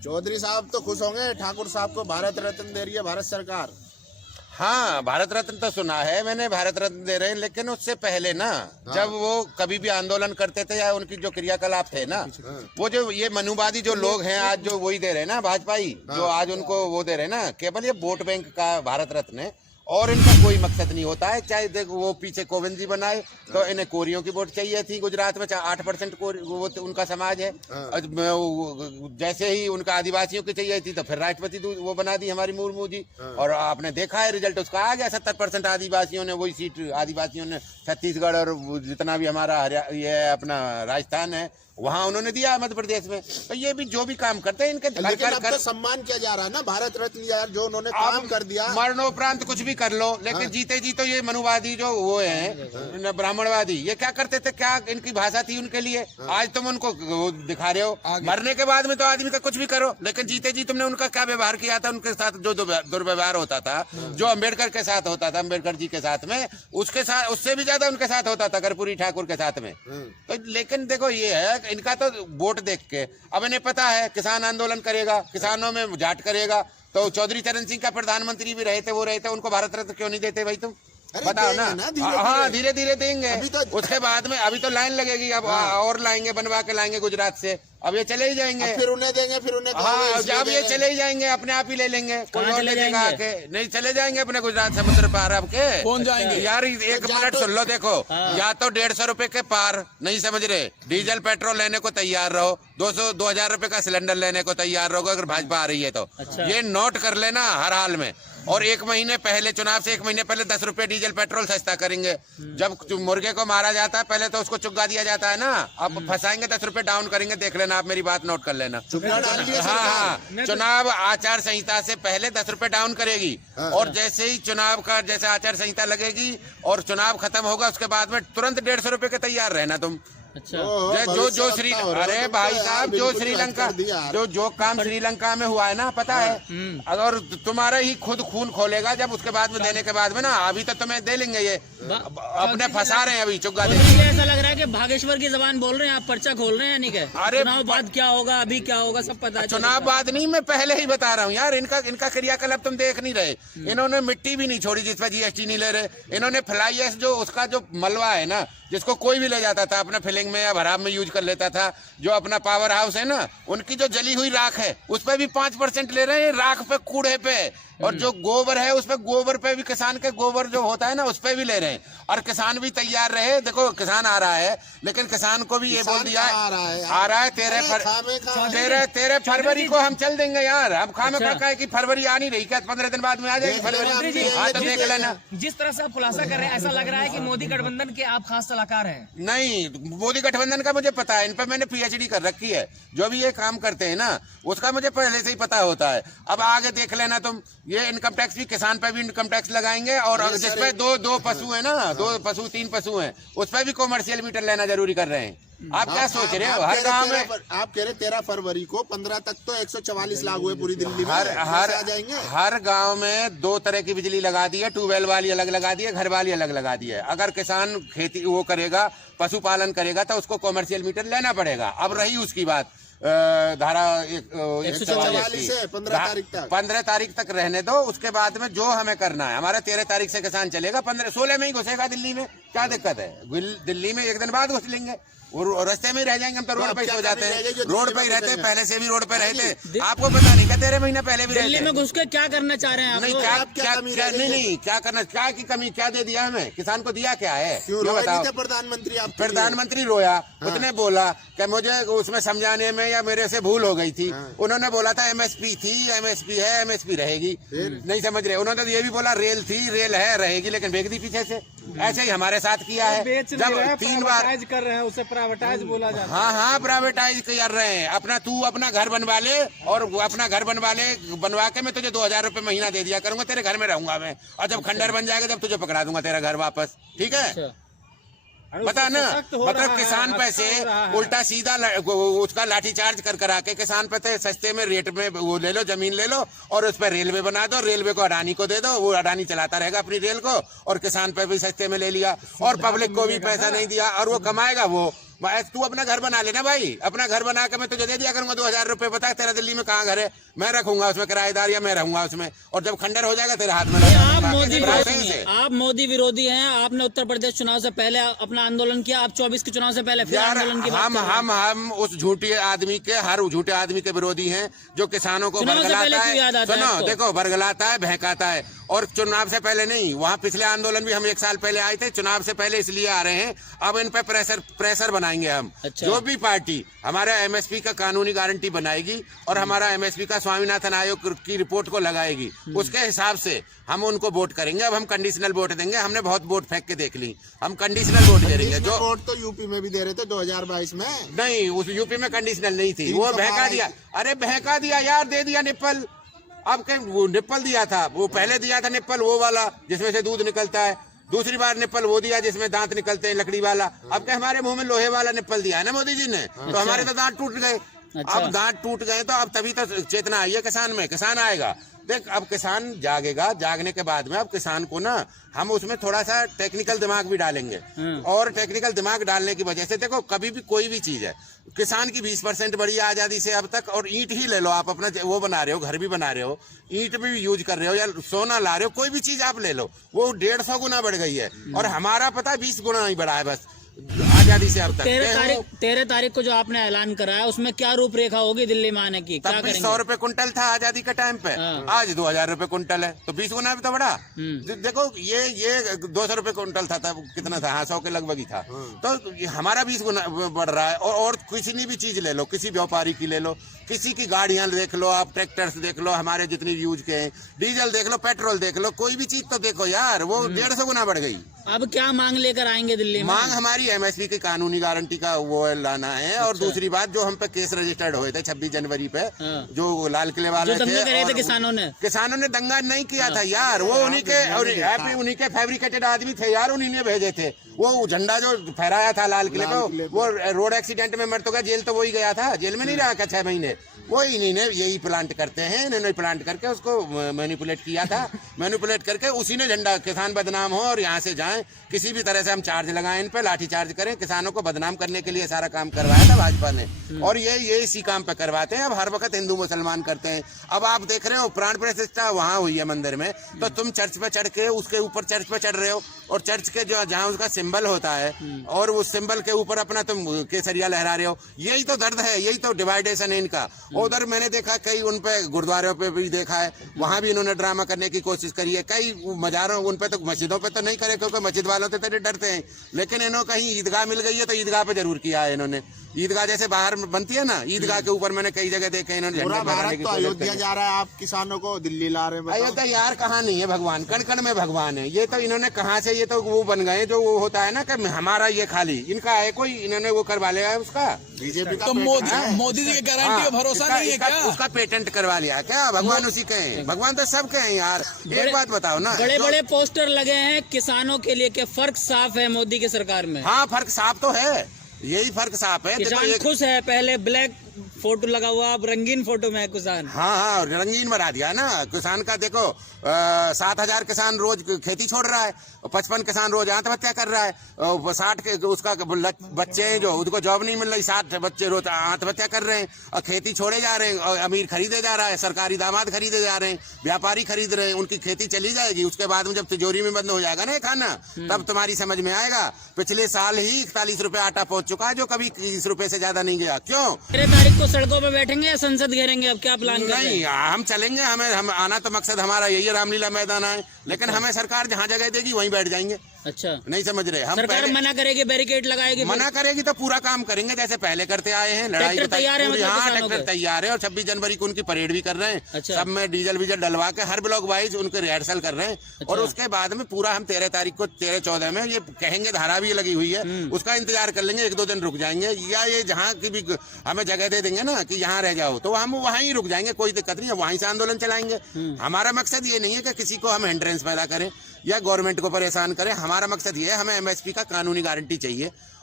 चौधरी साहब तो खुश होंगे, ठाकुर साहब को भारत रत्न दे रही है भारत सरकार। हाँ, भारत रत्न तो सुना है मैंने, भारत रत्न दे रहे हैं, लेकिन उससे पहले ना जब वो कभी भी आंदोलन करते थे या उनकी जो क्रियाकलाप थे ना, वो जो ये मनुवादी जो लोग हैं आज जो वही दे रहे हैं ना, भाजपाई जो आज उनको वो दे रहे हैं ना, केवल ये वोट बैंक का भारत रत्न है और इनका कोई मकसद नहीं होता है। चाहे देखो वो पीछे कोविंद जी बनाए तो इन्हें कोरियों की वोट चाहिए थी गुजरात में, 8% वो उनका समाज है। जैसे ही उनका आदिवासियों की चाहिए थी तो फिर राष्ट्रपति वो बना दी हमारी मुर्मू जी, और आपने देखा है रिजल्ट उसका आ गया। 70% आदिवासियों ने वही सीट, आदिवासियों ने छत्तीसगढ़ और जितना भी हमारा ये अपना राजस्थान है वहाँ उन्होंने दिया मध्य प्रदेश में। तो ये भी जो भी काम करते हैं इनके लेकिन अब तो सम्मान किया जा रहा है ना भारत रत्न यार, जो उन्होंने काम कर दिया। मरणोपरांत कुछ भी कर लो, लेकिन जीते जी तो ये मनुवादी जो वो है ब्राह्मणवादी, ये क्या करते थे, क्या इनकी भाषा थी उनके लिए। आज तुम उनको दिखा रहे हो, मरने के बाद में तो आदमी का कुछ भी करो, लेकिन जीते जी तुमने उनका क्या व्यवहार किया था, उनके साथ जो दुर्व्यवहार होता था, जो अम्बेडकर के साथ होता था, अम्बेडकर जी के साथ में, उसके साथ उससे भी ज्यादा उनके साथ होता था कर्पूरी ठाकुर के साथ में। तो लेकिन देखो ये है इनका तो वोट देख के, अब इन्हें पता है किसान आंदोलन करेगा, किसानों में जाट करेगा, तो चौधरी चरण सिंह का प्रधानमंत्री भी रहे थे, वो रहे थे, उनको भारत रत्न क्यों नहीं देते भाई तुम बताओ ना। हाँ, धीरे धीरे देंगे। उसके बाद में अभी तो लाइन लगेगी, अब और लाएंगे, बनवा के लाएंगे गुजरात से, अब ये चले ही जाएंगे, फिर उन्हें देंगे, फिर उन्हें हाँ, जब ये चले ही जाएंगे अपने आप ही ले लेंगे, कोई और ले जाएगा आके नहीं, चले जाएंगे अपने गुजरात समुद्र पार। अब के कौन जाएंगे यार, एक मिनट सुन लो, देखो या तो 150 रुपए के पार, नहीं समझ रहे, डीजल पेट्रोल लेने को तैयार रहो, 2,000 रुपए का सिलेंडर लेने को तैयार रहोगे अगर भाजपा आ रही है तो। ये नोट कर लेना हर हाल में, और 1 महीने पहले, चुनाव से 1 महीने पहले 10 रुपए डीजल पेट्रोल सस्ता करेंगे। जब मुर्गे को मारा जाता है पहले तो उसको चुग्गा दिया जाता है ना, अब फंसाएंगे 10 रुपए डाउन करेंगे, देख लेना आप, मेरी बात नोट कर लेना। हाँ, चुनाव आचार संहिता से पहले 10 रुपए डाउन करेगी, और जैसे ही चुनाव का जैसे आचार संहिता लगेगी और चुनाव खत्म होगा उसके बाद में तुरंत 150 रुपए के तैयार रहना तुम। अच्छा, जो श्री अरे भाई साहब, जो श्रीलंका जो काम श्रीलंका में हुआ है ना, पता है, अगर तुम्हारा ही खुद खून खोलेगा जब उसके बाद में देने के बाद में ना, अभी तो तुम्हें दे लेंगे, ये अपने फंसा रहे हैं अभी चुग्गा दे। ऐसा लग रहा है कि भागेश्वर की जबान बोल रहे हैं आप, पर्चा खोल रहे हैं यानी कि चुनाव बाद क्या होगा, अभी क्या होगा सब पता है। चुनाव बाद नहीं, मैं पहले ही बता रहा हूँ यार, इनका क्रियाकलाप तुम देख नहीं रहे। इन्होंने मिट्टी भी नहीं छोड़ी जिस पर GST नहीं ले रहे। इन्होंने फ्लाई एश जो उसका जो मलबा है ना, जिसको कोई भी ले जाता था अपने फिलिंग में या भराव में यूज कर लेता था, जो अपना पावर हाउस है ना, उनकी जो जली हुई राख है उस पर भी 5% ले रहे हैं, राख पे, कूड़े पे, और जो गोबर है उस पे, गोबर पे भी, किसान के गोबर जो होता है ना उस पे भी ले रहे हैं। और किसान भी तैयार रहे, देखो किसान आ रहा है, लेकिन किसान को भी ये बोल दिया आ रहा है 13 फरवरी को हम चल देंगे यार। हम खामे खा है कि फरवरी आ नहीं रही क्या, 15 दिन बाद में आ जाएगी फरवरी, हाँ तो देख लेना। जिस तरह से आप खुलासा कर रहे हैं ऐसा लग रहा है कि मोदी गठबंधन के आप खास सलाहकार हैं। नहीं, मोदी गठबंधन का मुझे पता है, इन पर मैंने PhD कर रखी है, जो भी ये काम करते हैं ना उसका मुझे पहले से ही पता होता है। अब आगे देख लेना तुम, ये इनकम टैक्स भी, किसान पे भी इनकम टैक्स लगाएंगे, और जिसपे दो पशु है ना, 2 पशु 3 पशु हैं, उस पर भी कॉमर्शियल मीटर लेना जरूरी कर रहे हैं। आप क्या सोच रहे हो? हर गांव में आप कह रहे 13 फरवरी को, 15 तक तो 144 लागू है पूरी दिल्ली में, हर गांव में 2 तरह की बिजली लगा दी है, ट्यूबवेल वाली अलग लगा दी है, घर वाली अलग लगा दी है। अगर किसान खेती वो करेगा, पशुपालन करेगा तो उसको कॉमर्शियल मीटर लेना पड़ेगा। अब रही उसकी बात, धारा 144 से 15 तारीख तक रहने दो, उसके बाद में जो हमें करना है, हमारा 13 तारीख से किसान चलेगा, 16 में ही घुसेगा दिल्ली में, क्या दिक्कत है? दिल्ली में 1 दिन बाद घुस लेंगे, और रास्ते में ही रह जाएंगे हम तो, रोड पे ही हो जाते हैं, रोड पे ही रहते हैं, पहले से भी रोड पे रहते। आपको पता नहीं क्या 13 महीने पहले भी दिल्ली में घुस के क्या करना चाह रहे हैं आप? नहीं, क्या करना, क्या की कमी, क्या दे दिया हमें, किसान को दिया क्या है? प्रधानमंत्री रोया, उसने बोला कि मुझे उसमें समझाने में या मेरे से भूल हो गई थी। उन्होंने बोला था MSP थी, MSP है, MSP रहेगी, नहीं समझ रहे। उन्होंने तो ये भी बोला रेल थी, रेल है, रहेगी, लेकिन फेंक दी पीछे से। ऐसे ही हमारे साथ किया है, जब 3 बार कर रहे हैं उसे प्राइवेटाइज बोला जाता है। हाँ, प्राइवेटाइज कर रहे हैं। अपना घर बनवा ले, और अपना घर बनवा के मैं तुझे 2,000 रुपए महीना दे दिया करूंगा, तेरे घर में रहूंगा मैं, और जब खंडर बन जाएगा जब तुझे पकड़ा दूंगा तेरा घर वापस, ठीक है? पता ना, मतलब किसान पैसे उल्टा सीधा उसका लाठीचार्ज कर आके किसान पे सस्ते में रेट में वो ले लो, जमीन ले लो, और उस पर रेलवे बना दो, रेलवे को अडानी को दे दो, वो अडानी चलाता रहेगा अपनी रेल को, और किसान पे भी सस्ते में ले लिया, और पब्लिक को भी पैसा नहीं दिया, और वो कमाएगा तू अपना घर बना लेना भाई, अपना घर बना के मैं तुझे दे दिया करूंगा 2000 रुपए। बता तेरा दिल्ली में कहाँ घर है, मैं रखूंगा उसमें किराएदार या मैं रहूंगा उसमें, और जब खंडर हो जाएगा तेरे हाथ में आप मोदी विरोधी हैं, आप मोदी विरोधी हैं। आपने उत्तर प्रदेश चुनाव से पहले अपना आंदोलन किया, आप 24 के चुनाव से पहले फिर आंदोलन की बात कर रहे हैं। हम उस झूठे आदमी के, हर झूठे आदमी के विरोधी हैं जो किसानों को बरगलाता है। सुनो देखो, बरगलाता है, बहकाता है। और चुनाव से पहले नहीं, वहाँ पिछले आंदोलन भी हम 1 साल पहले आए थे, चुनाव से पहले इसलिए आ रहे हैं। अब इन पे प्रेशर बनाएंगे हम। अच्छा। जो भी पार्टी हमारा एमएसपी का कानूनी गारंटी बनाएगी और हमारा एमएसपी का स्वामीनाथन आयोग की रिपोर्ट को लगाएगी, उसके हिसाब से हम उनको वोट करेंगे। अब हम कंडीशनल वोट देंगे, हमने बहुत वोट फेंक के देख ली, हम कंडीशनल वोट दे देंगे। जो वोट तो यूपी में भी दे रहे थे 2022 में। नहीं, उस यूपी में कंडीशनल नहीं थी, वो बहका दिया। अरे बहका दिया यार, दे दिया निप्पल। अब के वो निप्पल दिया था, वो पहले दिया था निप्पल वो वाला जिसमें से दूध निकलता है, दूसरी बार निप्पल वो दिया जिसमें दांत निकलते हैं, लकड़ी वाला। अब के हमारे मुंह में लोहे वाला निप्पल दिया है ना मोदी जी ने, तो हमारे तो दांत टूट गए। अब दांत टूट गए तो अब तभी तो चेतना आई है किसान में, किसान आएगा। देख, अब किसान जागेगा, जागने के बाद में अब किसान को ना हम उसमें थोड़ा सा टेक्निकल दिमाग भी डालेंगे। और टेक्निकल दिमाग डालने की वजह से देखो, कभी भी कोई भी चीज है, किसान की 20% बढ़ी है आजादी से अब तक। और ईंट ही ले लो आप, अपना वो बना रहे हो, घर भी बना रहे हो, ईंट भी यूज कर रहे हो या सोना ला रहे हो, कोई भी चीज आप ले लो, वो 150 गुना बढ़ गई है। और हमारा पता 20 गुना ही बढ़ा है बस आजादी से अब तक। 13 तारीख को जो आपने ऐलान करा है, उसमें क्या रूपरेखा होगी दिल्ली में आने की? क्या तब भी करेंगे? 100 रुपए कुंटल था आजादी के टाइम पे, आज 2000 रुपए कुंटल है, तो 20 गुना भी तो बढ़ा। देखो, ये 200 रुपए कुंटल था तब, कितना था? हाँ, 100 के लगभग ही था। तो हमारा 20 गुना बढ़ रहा है। और किसी भी चीज ले लो, किसी व्यापारी की ले लो, किसी की गाड़ियां देख लो आप, ट्रैक्टर्स देख लो हमारे जितनी यूज के हैं, डीजल देख लो, पेट्रोल देख लो, कोई भी चीज तो देखो यार, वो 150 गुना बढ़ गई। अब क्या मांग लेकर आएंगे दिल्ली में? मांग हमारी एमएसपी की कानूनी गारंटी का वो लाना है। और दूसरी बात, जो हम पे केस रजिस्टर्ड हुए थे 26 जनवरी पे, जो लाल किले वाले थे, किसानों ने दंगा नहीं किया था यार, वो उन्हीं के, और उन्हीं के फैब्रिकेटेड आदमी थे यार, उन्हीं ने भेजे थे। वो झंडा जो फहराया था लाल किले पे, वो रोड एक्सीडेंट में मर तो गया, जेल तो वही गया था, जेल में नहीं रहा क्या 6 महीने? वो इन्हीं ने यही प्लांट करते हैं, इन्होंने प्लांट करके उसको मैनिपुलेट किया था, मैनिपुलेट करके उसी ने झंडा, किसान बदनाम हो और यहाँ से जाएं, किसी भी तरह से हम चार्ज लगाएं, इन पे लाठी चार्ज करें, किसानों को बदनाम करने के लिए सारा काम करवाया था भाजपा ने। और ये इसी काम पे करवाते हैं। अब हर वक्त हिंदू मुसलमान करते हैं। अब आप देख रहे हो प्राण प्रतिष्ठा वहाँ हुई है मंदिर में, तो तुम चर्च पे चढ़ के, उसके ऊपर चर्च पे चढ़ रहे हो, और चर्च के जो जहाँ उसका सिंबल होता है, और उस सिंबल के ऊपर अपना तुम केसरिया लहरा रहे हो। यही तो दर्द है, यही तो डिवाइडेशन है इनका। उधर मैंने देखा कई, उन पे गुरुद्वारों पे भी देखा है, वहां भी इन्होंने ड्रामा करने की कोशिश करी है। कई मजारों, उन पे तो, मस्जिदों पे तो नहीं करे क्योंकि मस्जिद वालों से तो डरते हैं, लेकिन इन्होंने कहीं ईदगाह मिल गई है तो ईदगाह पे जरूर किया है इन्होंने। ईदगाह जैसे बाहर बनती है ना, ईदगाह के ऊपर मैंने कई जगह देखे इन्होंने पूरा भारत तो अयोध्या जा रहा है, आप किसानों को दिल्ली ला रहे हैं। अयोध्या यार कहाँ नहीं है भगवान, कण कण में भगवान है। ये तो इन्होंने कहाँ से, ये तो वो बन गए जो वो होता है ना कि हमारा ये खाली इनका है, कोई इन्होंने वो करवा लिया है उसका, बीजेपी का। तो मोदी जी की गारंटी और भरोसा नहीं है क्या? उसका पेटेंट करवा लिया क्या? भगवान उसी के हैं, भगवान तो सबके हैं यार। एक बात बताओ ना, बड़े बड़े पोस्टर लगे हैं किसानों के लिए, क्या फर्क साफ है मोदी की सरकार में? हाँ, फर्क साफ तो है, यही फर्क साफ है। किसान खुश है, पहले ब्लैक फोटो लगा हुआ, अब रंगीन फोटो में है किसान। हाँ, रंगीन बना दिया ना किसान का। देखो 7,000 किसान रोज खेती छोड़ रहा है, 55 किसान रोज आत्महत्या कर रहा है, 60 के उसका बच्चे हैं जो उसको जॉब नहीं मिल रही, 60 बच्चे रोज आत्महत्या कर रहे हैं, और खेती छोड़े जा रहे हैं, और अमीर खरीदे जा रहा है, सरकारी दामाद खरीदे जा रहे हैं, व्यापारी खरीद रहे हैं, उनकी खेती चली जाएगी। उसके बाद में जब तिजोरी में बंद हो जाएगा ना खाना, तब तुम्हारी समझ में आएगा। पिछले साल ही 41 रुपए आटा पहुंच चुका है, जो कभी 30 रुपए से ज्यादा नहीं गया। क्यों? 13 तारीख को सड़कों पे बैठेंगे या संसद घेरेंगे? अब क्या प्लान कर रहे हैं? नहीं, हम चलेंगे, हम आना तो मकसद हमारा यही है, रामलीला मैदान है, लेकिन हमें सरकार जहाँ जगह देगी वहीं बैठ जाएंगे। अच्छा, नहीं समझ रहे हम? सरकार मना करेगी, बैरिकेड लगाएगी? मना करेगी तो पूरा काम करेंगे जैसे पहले करते आए हैं। लड़ाई तैयार है, हाँ, ट्रैक्टर तैयार है, और 26 जनवरी को उनकी परेड भी कर रहे हैं। अच्छा। सब में डीजल वीजल डलवा के हर ब्लॉक वाइज उनके रिहर्सल कर रहे हैं। अच्छा। और उसके बाद में पूरा हम 13 तारीख को 13-14 में ये कहेंगे, धारा भी लगी हुई है, उसका इंतजार कर लेंगे। 1-2 दिन रुक जाएंगे, या ये जहाँ की भी हमें जगह दे देंगे ना कि यहाँ रह जाओ, तो हम वहाँ ही रुक जाएंगे, कोई दिक्कत नहीं है, वहीं से आंदोलन चलाएंगे। हमारा मकसद ये नहीं है कि किसी को हम हिंड्रेंस पैदा करें या गवर्नमेंट को परेशान करें। हमारा मकसद ये है, हमें एमएसपी का कानूनी गारंटी चाहिए,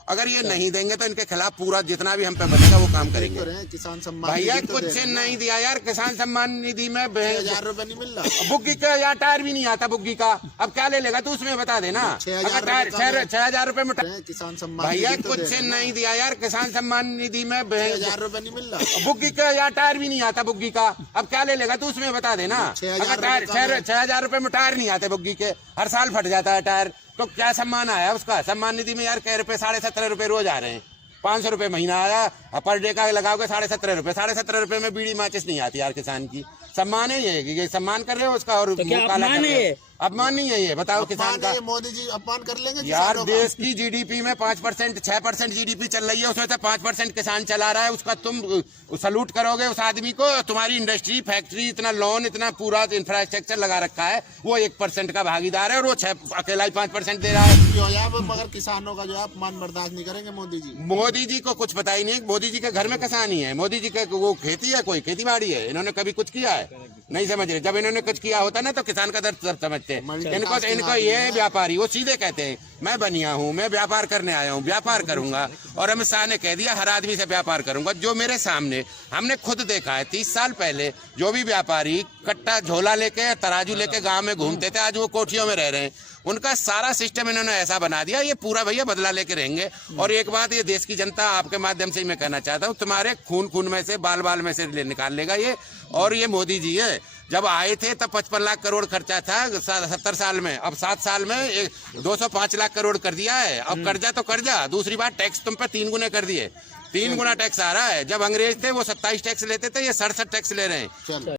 अगर ये नहीं देंगे तो इनके खिलाफ पूरा जितना भी हम पे बनेगा वो काम करेंगे। किसान सम्मान भैया निधि तो कुछ दे रहे हैं नहीं दिया यार, किसान सम्मान निधि में 6,000 रुपए नहीं मिल रहा। बुग्गी का यार टायर भी नहीं आता बुग्गी का, अब क्या ले लेगा तू उसमें बता देना। 6,000 अगर टायर 6,000 रुपए में किसान सम्मान भैया निधि तो कुछ दे रहे हैं नहीं दिया यार, किसान सम्मान निधि में 6,000 रुपए नहीं मिल रहा। बुग्गी का यार टायर भी नहीं आता बुग्गी का, अब क्या ले लेगा तू उसमें बता देना। 6,000 रुपए में टायर नहीं आते बुग्गी के, हर साल फट जाता है टायर, तो क्या सम्मान आया उसका। सम्मान निधि में यार कह रुपए 17.5 रुपए रोज आ रहे हैं, 500 रुपए महीना आया, पर डे का लगाओगे 17.5 रुपए, 17.5 रुपए में बीड़ी माचिस नहीं आती यार किसान की। सम्मान है ये सम्मान कर रहे हो उसका, और तो क्या अपमान है ये? अपमान नहीं है ये, बताओ किसान का। मोदी जी अपमान कर लेंगे यार किसानों का। देश की जीडीपी में 5%, 6% जीडीपी चल रही है, उसमें से 5% किसान चला रहा है, उसका तुम सलूट करोगे उस आदमी को। तुम्हारी इंडस्ट्री फैक्ट्री इतना लोन इतना पूरा इंफ्रास्ट्रक्चर लगा रखा है, वो 1% का भागीदार है और वो अकेला ही 5% दे रहा है। मगर किसानों का जो है अपमान बर्दाश्त नहीं करेंगे मोदी जी। मोदी जी को कुछ पता ही नहीं, मोदी जी के घर में किसान ही है, मोदी जी के वो खेती है, कोई खेती बाड़ी है, इन्होंने कभी कुछ किया है नहीं समझ रहे। जब इन्होंने कुछ किया होता ना तो किसान का दर्द सब समझते हैं। इनको ये व्यापारी वो सीधे कहते हैं मैं बनिया हूँ, मैं व्यापार करने आया हूँ, व्यापार करूंगा, और अमित शाह ने कह दिया हर आदमी से व्यापार करूंगा। जो मेरे सामने हमने खुद देखा है 30 साल पहले जो भी व्यापारी कट्टा झोला लेके तराजू लेके गांव में घूमते थे, आज वो कोठियों में रह रहे हैं। उनका सारा सिस्टम इन्होंने ऐसा बना दिया, ये पूरा भैया बदला लेके रहेंगे। और एक बात ये देश की जनता आपके माध्यम से मैं कहना चाहता हूँ, तुम्हारे खून में से बाल बाल में से निकाल लेगा ये। और ये मोदी जी है, जब आए थे तब 55 लाख करोड़ खर्चा था 70 साल में, अब 7 साल में 205 लाख करोड़ कर दिया है। अब कर्जा तो कर्जा, दूसरी बात टैक्स तुम पे 3 गुने कर दिए, 3 गुना टैक्स आ रहा है। जब अंग्रेज थे वो 27 टैक्स लेते थे, ये 67 टैक्स ले रहे हैं।